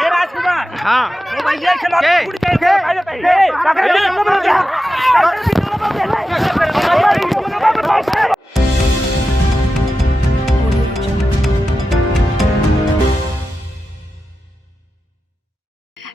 राजकुमार हाँ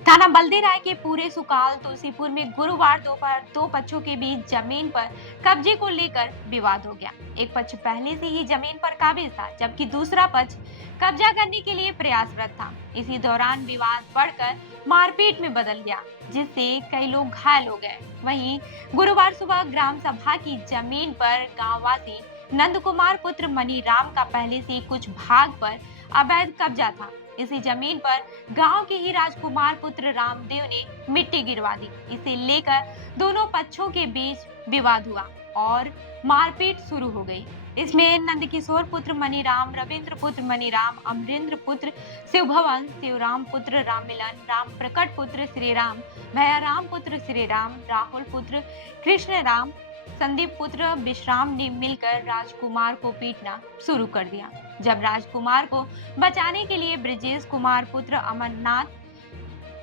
थाना बल्देराय के पूरे सुकाल तुलसीपुर में गुरुवार दोपहर दो पक्षों के बीच जमीन पर कब्जे को लेकर विवाद हो गया। एक पक्ष पहले से ही जमीन पर काबिज था, जबकि दूसरा पक्ष कब्जा करने के लिए प्रयासरत था। इसी दौरान विवाद बढ़कर मारपीट में बदल गया, जिससे कई लोग घायल हो गए। वहीं गुरुवार सुबह ग्राम सभा की जमीन पर गांववासी नंद कुमार पुत्र मनी राम का पहले से कुछ भाग पर अवैध कब्जा था। इसी जमीन पर गांव के ही राजकुमार पुत्र रामदेव ने मिट्टी गिरवा दी। इसे लेकर दोनों पक्षों के बीच विवाद हुआ और मारपीट शुरू हो गई। इसमें नंदकिशोर पुत्र मनीराम, रविंद्र पुत्र मनीराम, अमरेंद्र पुत्र शिवभवन, शिवराम पुत्र राममिलन, राम प्रकट पुत्र श्रीराम, भैयाराम पुत्र श्रीराम, राहुल पुत्र कृष्णराम, संदीप पुत्र विश्राम ने मिलकर राजकुमार को पीटना शुरू कर दिया। जब राजकुमार को बचाने के लिए ब्रजेश कुमार पुत्र अमरनाथ,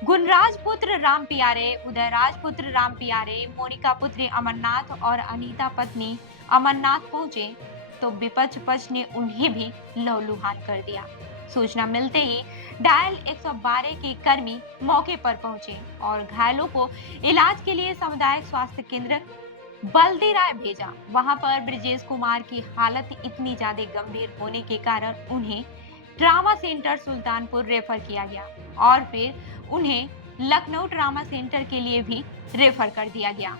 गुणराज पुत्र राम पियारे, उदयराज पुत्र राम पियारे, मोनिका पुत्री अमरनाथ और अनीता पत्नी अमरनाथ पहुंचे तो विपक्ष पक्ष ने उन्हें भी लहूलुहान कर दिया। सूचना मिलते ही डायल 112 के कर्मी मौके पर पहुंचे और घायलों को इलाज के लिए सामुदायिक स्वास्थ्य केंद्र बल्देराय भेजा। वहां पर ब्रजेश कुमार की हालत इतनी ज्यादा गंभीर होने के कारण उन्हें ट्रामा सेंटर सुल्तानपुर रेफर किया गया और फिर उन्हें लखनऊ ट्रामा सेंटर के लिए भी रेफर कर दिया गया।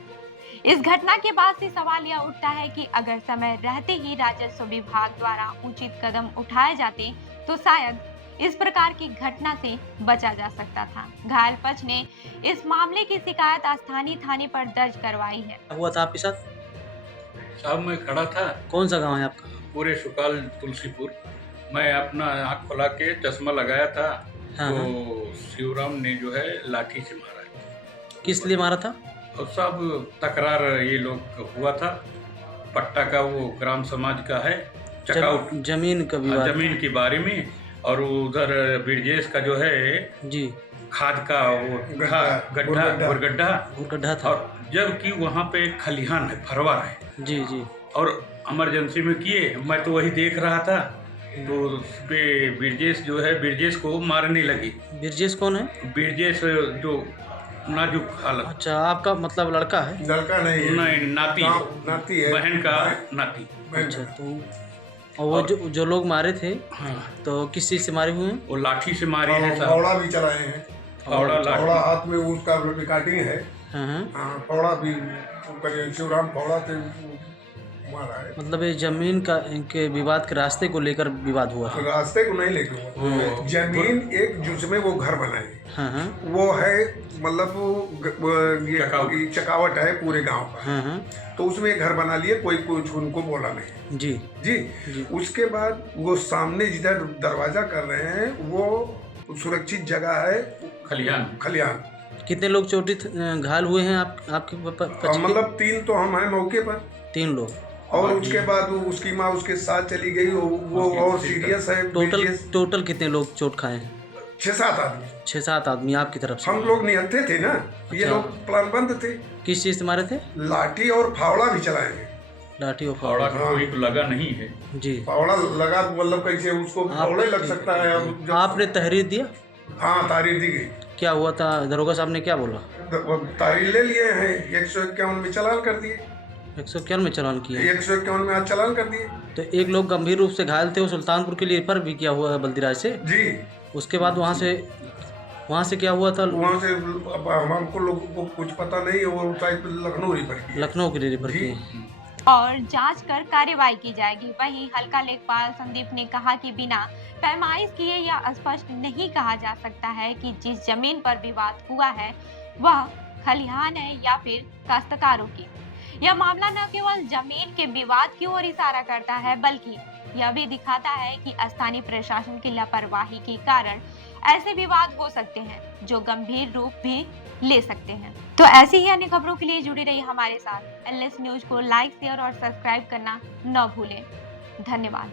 इस घटना के बाद से सवाल यह उठता है कि अगर समय रहते ही राजस्व विभाग द्वारा उचित कदम उठाए जाते तो शायद इस प्रकार की घटना से बचा जा सकता था। घायल पक्ष ने इस मामले की शिकायत स्थानीय थाने पर दर्ज करवाई है। हुआ था आपके साथ? साहब मैं खड़ा था। कौन सा गांव है आपका? पूरे सुकाल तुलसीपुर। मैं अपना आँख खुला के चश्मा लगाया था। हाँ, तो शिवराम ने जो है लाठी से मारा। किस लिए मारा था? और सब तकरार ये लोग हुआ था। पट्टा का वो ग्राम समाज का है, चकाउट जमीन का विवाद, जमीन के बारे में। और उधर ब्रजेश का जो है जी खाद का वो गड्ढा था। और जबकि वहाँ पे खलिहान है, फरवा है जी जी। और इमरजेंसी में किए, मैं तो वही देख रहा था। तो उस पे ब्रजेश जो है, ब्रजेश को मारने लगी। ब्रजेश कौन है? ब्रजेश जो नाजुक हालत। अच्छा, आपका मतलब लड़का है? लड़का नहीं, नाती है, बहन का नाती। अच्छा, तो और वो जो लोग मारे थे, हाँ, तो किस चीज से मारे हुए हैं? वो लाठी से मारे हैं। फावड़ा भी चलाए हैं। फावड़ा हाथ में उसका रिकॉर्डिंग है। हाँ, फावड़ा भी शिवराम फावड़ा से मारा है। मतलब ये जमीन का इनके विवाद के रास्ते को लेकर विवाद हुआ है? रास्ते को नहीं लेकर हुआ। जमीन एक जिसमें वो घर बनाए, वो है मतलब ये चकावट है पूरे गांव का। तो उसमें घर बना लिए, कोई कुछ उनको बोला नहीं। जी जी। उसके बाद वो सामने जिधर दरवाजा कर रहे हैं वो सुरक्षित जगह है, खलिहान। कितने लोग चोटित घायल हुए हैं आपके? मतलब 3 तो हम हैं मौके पर। 3 लोग। और उसके बाद उसकी माँ उसके साथ चली गई, वो और सीरियस है। टोटल कितने लोग चोट खाए हैं? 6-7 आदमी। 6-7 आदमी आपकी तरफ से? हम लोग निहत्थे थे ना। ये लोग प्लान बंद थे। किस चीज से मारे थे? लाठी और फावड़ा भी चलाएंगे। लाठी और फावड़ा कोई लगा नहीं है जी। फावड़ा लगा मतलब कैसे उसको फावड़ा लग सकता है। आपने तहरीर दिया? हाँ, तारीर दी गई। क्या हुआ था? दरोगा साहब ने क्या बोला? तारीर ले लिए हैं, 151 में चालान कर दिए। 151 में चालान किया? 151 में आज चालान कर दिए। तो एक लोग गंभीर रूप से घायल थे, वो सुल्तानपुर के लिए रेफर भी किया हुआ है बल्देराय से जी। उसके बाद वहाँ से क्या हुआ था? वहाँ से हमको लोगों को कुछ पता नहीं है। वो शायद लखनऊ के लिए रेफर किए और जांच कर कार्रवाई की जाएगी। वहीं हल्का लेखपाल संदीप ने कहा कि बिना पैमाइश किए यह स्पष्ट नहीं कहा जा सकता है कि जिस जमीन पर विवाद हुआ है वह खलिहान है या फिर काश्तकारों की। यह मामला न केवल जमीन के विवाद की ओर इशारा करता है, बल्कि यह भी दिखाता है कि स्थानीय प्रशासन की लापरवाही के कारण ऐसे विवाद हो सकते हैं जो गंभीर रूप भी ले सकते हैं। तो ऐसी ही अन्य खबरों के लिए जुड़े रहिए हमारे साथ। LS न्यूज को लाइक, शेयर और सब्सक्राइब करना न भूलें। धन्यवाद।